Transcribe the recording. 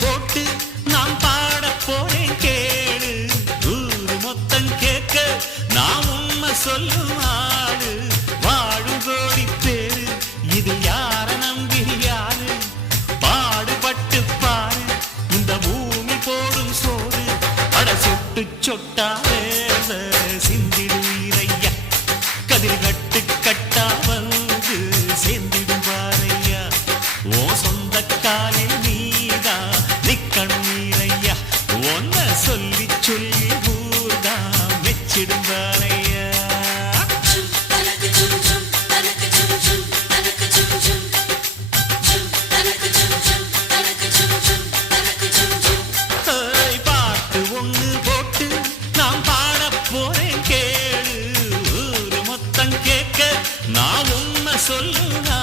போட்டு நாம் பாட போறேன் கேளு. ஊரு மொத்தம் கேட்க நாம் உண்மை சொல்லும் ஆடு வாழும் கோடி பேரு இது யார நம்பி யாரு? பாடுபட்டு பாரு இந்த பூமி போடும் சோறு. அட சொட்டு சொட்டா வேத ஏய், பாட்டு ஒண்ணு போட்டு நான் பாட போறேன் கேளு. ஊரு மொத்தம் கேட்க நான் உண்மை சொல்லுனா